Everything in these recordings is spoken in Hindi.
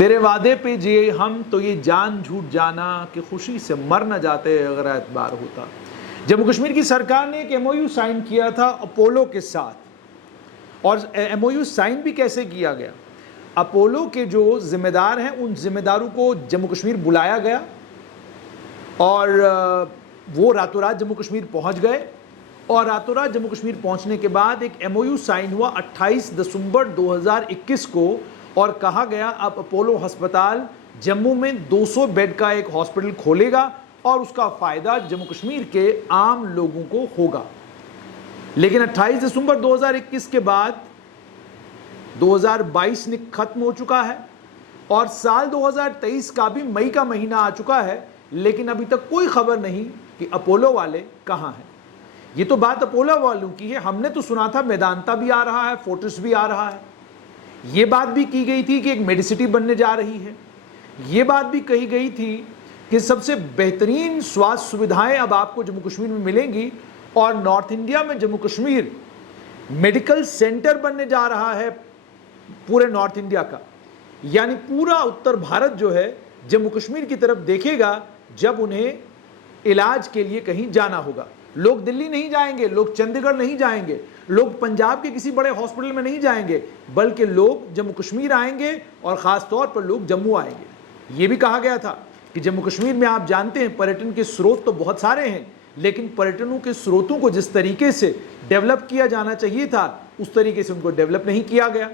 तेरे वादे पे जिए हम तो ये जान झूठ जाना कि खुशी से मर न जाते अगर एतबार होता। जम्मू कश्मीर की सरकार ने एक एमओयू साइन किया था अपोलो के साथ, और एमओयू साइन भी कैसे किया गया। अपोलो के जो जिम्मेदार हैं उन जिम्मेदारों को जम्मू कश्मीर बुलाया गया और वो रातों रात जम्मू कश्मीर पहुंच गए, और रातों रात जम्मू कश्मीर पहुंचने के बाद एक एमओयू साइन हुआ 28 दिसंबर 2021 को, और कहा गया अब अपोलो अस्पताल जम्मू में 200 बेड का एक हॉस्पिटल खोलेगा और उसका फायदा जम्मू कश्मीर के आम लोगों को होगा। लेकिन 28 दिसंबर 2021 के बाद 2022 खत्म हो चुका है और साल 2023 का भी मई का महीना आ चुका है, लेकिन अभी तक कोई खबर नहीं कि अपोलो वाले कहां हैं। ये तो बात अपोलो वालों की है। हमने तो सुना था मेदांता भी आ रहा है, फोर्टिस भी आ रहा है। ये बात भी की गई थी कि एक मेडिसिटी बनने जा रही है। ये बात भी कही गई थी कि सबसे बेहतरीन स्वास्थ्य सुविधाएं अब आपको जम्मू कश्मीर में मिलेंगी, और नॉर्थ इंडिया में जम्मू कश्मीर मेडिकल सेंटर बनने जा रहा है पूरे नॉर्थ इंडिया का। यानी पूरा उत्तर भारत जो है जम्मू कश्मीर की तरफ देखेगा जब उन्हें इलाज के लिए कहीं जाना होगा। लोग दिल्ली नहीं जाएंगे, लोग चंडीगढ़ नहीं जाएंगे, लोग पंजाब के किसी बड़े हॉस्पिटल में नहीं जाएंगे, बल्कि लोग जम्मू कश्मीर आएंगे और ख़ास तौर पर लोग जम्मू आएंगे। ये भी कहा गया था कि जम्मू कश्मीर में आप जानते हैं पर्यटन के स्रोत तो बहुत सारे हैं, लेकिन पर्यटनों के स्रोतों को जिस तरीके से डेवलप किया जाना चाहिए था उस तरीके से उनको डेवलप नहीं किया गया।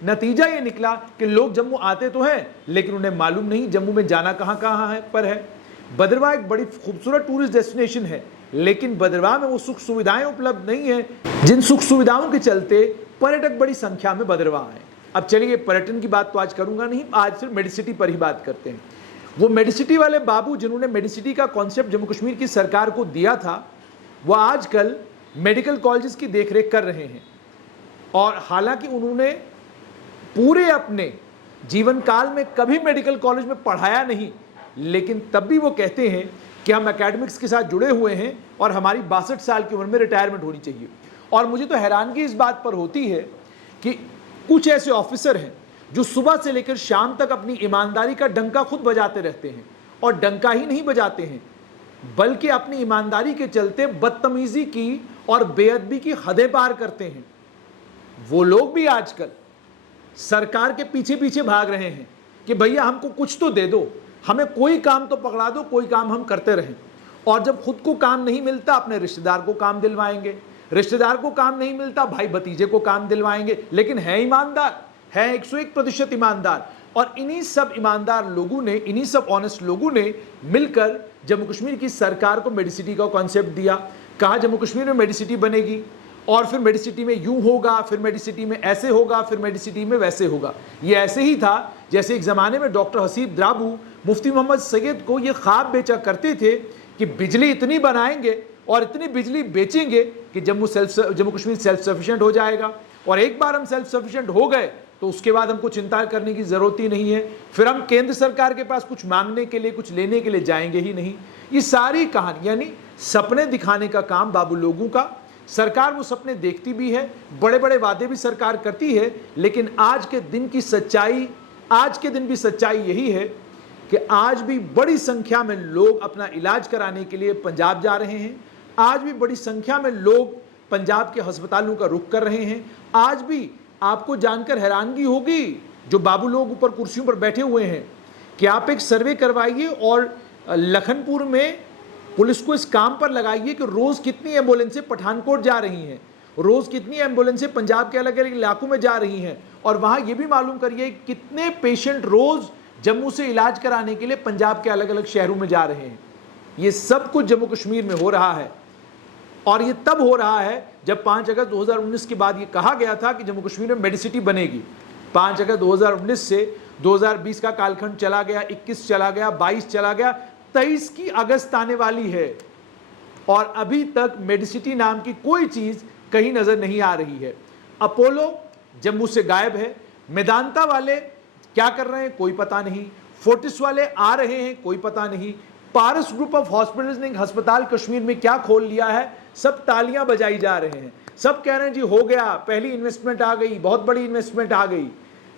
नतीजा ये निकला कि लोग जम्मू आते तो हैं लेकिन उन्हें मालूम नहीं जम्मू में जाना कहाँ कहाँ है पर है। भद्रवाह एक बड़ी खूबसूरत टूरिस्ट डेस्टिनेशन है, लेकिन भद्रवाह में वो सुख सुविधाएं उपलब्ध नहीं है जिन सुख सुविधाओं के चलते पर्यटक बड़ी संख्या में भद्रवाह आए। अब चलिए, पर्यटन की बात तो आज करूंगा नहीं, आज सिर्फ मेडिसिटी पर ही बात करते हैं। वो मेडिसिटी वाले बाबू जिन्होंने मेडिसिटी का कॉन्सेप्ट जम्मू कश्मीर की सरकार को दिया था, वह आजकल मेडिकल कॉलेजेस की देखरेख कर रहे हैं। और हालांकि उन्होंने पूरे अपने जीवन काल में कभी मेडिकल कॉलेज में पढ़ाया नहीं, लेकिन तब भी वो कहते हैं कि हम एकेडमिक्स के साथ जुड़े हुए हैं और हमारी 62 साल की उम्र में रिटायरमेंट होनी चाहिए। और मुझे तो हैरानगी इस बात पर होती है कि कुछ ऐसे ऑफिसर हैं जो सुबह से लेकर शाम तक अपनी ईमानदारी का डंका खुद बजाते रहते हैं, और डंका ही नहीं बजाते हैं बल्कि अपनी ईमानदारी के चलते बदतमीजी की और बेअदबी की हदें पार करते हैं। वो लोग भी आजकल सरकार के पीछे पीछे भाग रहे हैं कि भैया हमको कुछ तो दे दो, हमें कोई काम तो पकड़ा दो, कोई काम हम करते रहें। और जब खुद को काम नहीं मिलता अपने रिश्तेदार को काम दिलवाएंगे, रिश्तेदार को काम नहीं मिलता भाई भतीजे को काम दिलवाएंगे, लेकिन है ईमानदार, है 101% ईमानदार। और इन्हीं सब ईमानदार लोगों ने, इन्हीं सब ऑनेस्ट लोगों ने मिलकर जम्मू कश्मीर की सरकार को मेडिसिटी का कॉन्सेप्ट दिया। कहा जम्मू कश्मीर में मेडिसिटी बनेगी, और फिर मेडिसिटी में यूं होगा, फिर मेडिसिटी में ऐसे होगा, फिर मेडिसिटी में वैसे होगा। ये ऐसे ही था जैसे एक ज़माने में डॉक्टर हसीब द्राबू मुफ्ती मोहम्मद सैयद को ये ख्वाब बेचा करते थे कि बिजली इतनी बनाएंगे और इतनी बिजली बेचेंगे कि जम्मू कश्मीर सेल्फ सफिशिएंट हो जाएगा, और एक बार हम सेल्फ सफिशिएंट हो गए तो उसके बाद हमको चिंता करने की ज़रूरत ही नहीं है, फिर हम केंद्र सरकार के पास कुछ मांगने के लिए, कुछ लेने के लिए जाएंगे ही नहीं। ये सारी कहानी यानी सपने दिखाने का काम बाबू लोगों का। सरकार वो सपने देखती भी है, बड़े बड़े वादे भी सरकार करती है, लेकिन आज के दिन की सच्चाई, आज के दिन भी सच्चाई यही है कि आज भी बड़ी संख्या में लोग अपना इलाज कराने के लिए पंजाब जा रहे हैं। आज भी बड़ी संख्या में लोग पंजाब के अस्पतालों का रुख कर रहे हैं। आज भी आपको जानकर हैरानगी होगी, जो बाबू लोग ऊपर कुर्सियों पर बैठे हुए हैं, कि आप एक सर्वे करवाइए और लखनपुर में पुलिस को इस काम पर लगाइए कि रोज़ कितनी एम्बुलेंसें पठानकोट जा रही हैं, रोज़ कितनी एम्बुलेंसें पंजाब के अलग अलग इलाकों में जा रही हैं, और वहाँ ये भी मालूम करिए कितने पेशेंट रोज़ जम्मू से इलाज कराने के लिए पंजाब के अलग अलग शहरों में जा रहे हैं। ये सब कुछ जम्मू कश्मीर में हो रहा है, और ये तब हो रहा है जब 5 अगस्त 2019 के बाद ये कहा गया था कि जम्मू कश्मीर में मेडिसिटी बनेगी। 5 अगस्त 2019 से 2020 का कालखंड चला गया, 21 चला गया, 22 चला गया, 23 की अगस्त आने वाली है, और अभी तक मेडिसिटी नाम की कोई चीज़ कहीं नज़र नहीं आ रही है। अपोलो जम्मू से गायब है। मेदांता वाले क्या कर रहे हैं कोई पता नहीं, फोर्टिस वाले आ रहे हैं कोई पता नहीं, पारस ग्रुप ऑफ हॉस्पिटल्स ने अस्पताल कश्मीर में क्या खोल लिया है, सब तालियां बजाई जा रहे हैं, सब कह रहे हैं जी हो गया, पहली इन्वेस्टमेंट आ गई, बहुत बड़ी इन्वेस्टमेंट आ गई।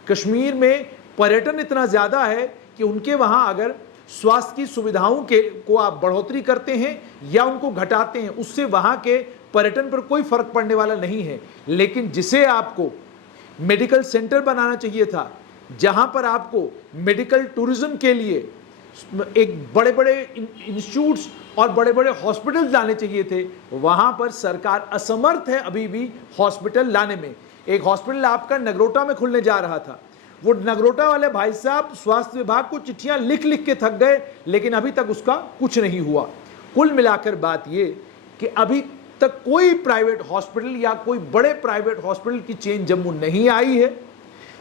कश्मीर में पर्यटन इतना ज़्यादा है कि उनके वहाँ अगर स्वास्थ्य की सुविधाओं को आप बढ़ोतरी करते हैं या उनको घटाते हैं, उससे वहाँ के पर्यटन पर कोई फर्क पड़ने वाला नहीं है। लेकिन जिसे आपको मेडिकल सेंटर बनाना चाहिए था, जहाँ पर आपको मेडिकल टूरिज्म के लिए एक बड़े बड़े इंस्टीट्यूट्स और बड़े बड़े हॉस्पिटल लाने चाहिए थे, वहाँ पर सरकार असमर्थ है अभी भी हॉस्पिटल लाने में। एक हॉस्पिटल आपका नगरोटा में खुलने जा रहा था, वो नगरोटा वाले भाई साहब स्वास्थ्य विभाग को चिट्ठियां लिख लिख के थक गए, लेकिन अभी तक उसका कुछ नहीं हुआ। कुल मिलाकर बात ये कि अभी तक कोई प्राइवेट हॉस्पिटल या कोई बड़े प्राइवेट हॉस्पिटल की चेन जम्मू नहीं आई है।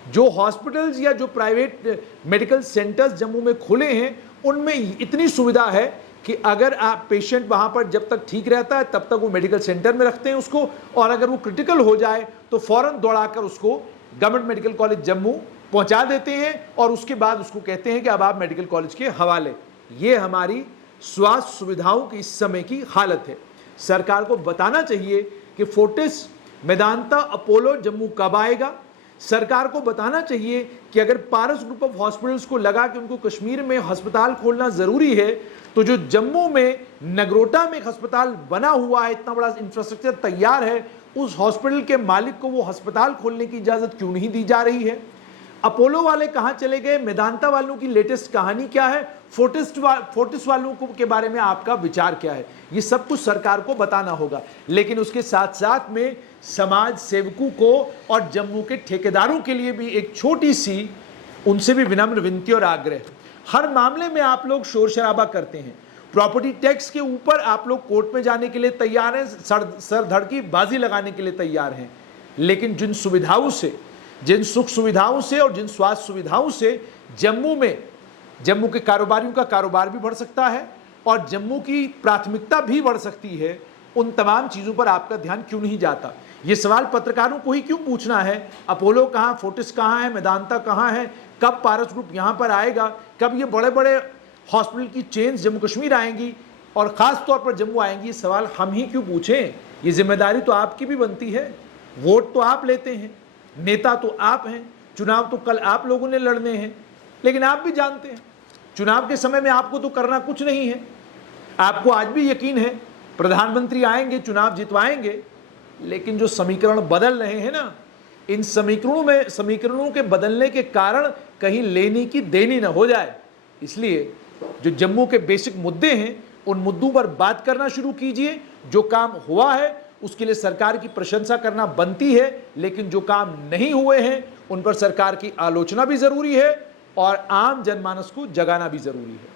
जो हॉस्पिटल्स या जो प्राइवेट मेडिकल सेंटर्स जम्मू में खुले हैं, उनमें इतनी सुविधा है कि अगर आप पेशेंट वहाँ पर जब तक ठीक रहता है तब तक वो मेडिकल सेंटर में रखते हैं उसको, और अगर वो क्रिटिकल हो जाए तो फौरन दौड़ाकर उसको गवर्नमेंट मेडिकल कॉलेज जम्मू पहुँचा देते हैं और उसके बाद उसको कहते हैं कि अब आप मेडिकल कॉलेज के हवाले। ये हमारी स्वास्थ्य सुविधाओं की इस समय की हालत है। सरकार को बताना चाहिए कि फोर्टिस, मेदांता, अपोलो जम्मू कब आएगा। सरकार को बताना चाहिए कि अगर पारस ग्रुप ऑफ हॉस्पिटल्स को लगा कि उनको कश्मीर में अस्पताल खोलना ज़रूरी है, तो जो जम्मू में नगरोटा में एक अस्पताल बना हुआ है, इतना बड़ा इंफ्रास्ट्रक्चर तैयार है, उस हॉस्पिटल के मालिक को वो अस्पताल खोलने की इजाज़त क्यों नहीं दी जा रही है। अपोलो वाले कहाँ चले गए, मेदांता वालों की लेटेस्ट कहानी क्या है, फोर्टिस वालों के बारे में आपका विचार क्या है, ये सब कुछ सरकार को बताना होगा। लेकिन उसके साथ साथ में समाज सेवकों को और जम्मू के ठेकेदारों के लिए भी एक छोटी सी, उनसे भी विनम्र विनती और आग्रह। हर मामले में आप लोग शोर शराबा करते हैं, प्रॉपर्टी टैक्स के ऊपर आप लोग कोर्ट में जाने के लिए तैयार हैं, सर धड़ की बाजी लगाने के लिए तैयार हैं, लेकिन जिन सुविधाओं से, जिन सुख सुविधाओं से और जिन स्वास्थ्य सुविधाओं से जम्मू के कारोबारियों का कारोबार भी बढ़ सकता है और जम्मू की प्राथमिकता भी बढ़ सकती है, उन तमाम चीज़ों पर आपका ध्यान क्यों नहीं जाता। ये सवाल पत्रकारों को ही क्यों पूछना है, अपोलो कहाँ, फोर्टिस कहाँ है, मेदांता कहाँ है, कब पारस ग्रुप यहाँ पर आएगा, कब ये बड़े बड़े हॉस्पिटल की चेन्स जम्मू कश्मीर आएंगी और ख़ास तौर पर जम्मू आएंगी, ये सवाल हम ही क्यों पूछें। ये जिम्मेदारी तो आपकी भी बनती है, वोट तो आप लेते हैं, नेता तो आप हैं, चुनाव तो कल आप लोगों ने लड़ने हैं, लेकिन आप भी जानते हैं चुनाव के समय में आपको तो करना कुछ नहीं है। आपको आज भी यकीन है प्रधानमंत्री आएंगे, चुनाव जितवाएंगे, लेकिन जो समीकरण बदल रहे हैं ना, इन समीकरणों के बदलने के कारण कहीं लेनी की देनी ना हो जाए। इसलिए जो जम्मू के बेसिक मुद्दे हैं, उन मुद्दों पर बात करना शुरू कीजिए। जो काम हुआ है उसके लिए सरकार की प्रशंसा करना बनती है, लेकिन जो काम नहीं हुए हैं उन पर सरकार की आलोचना भी जरूरी है और आम जनमानस को जगाना भी जरूरी है।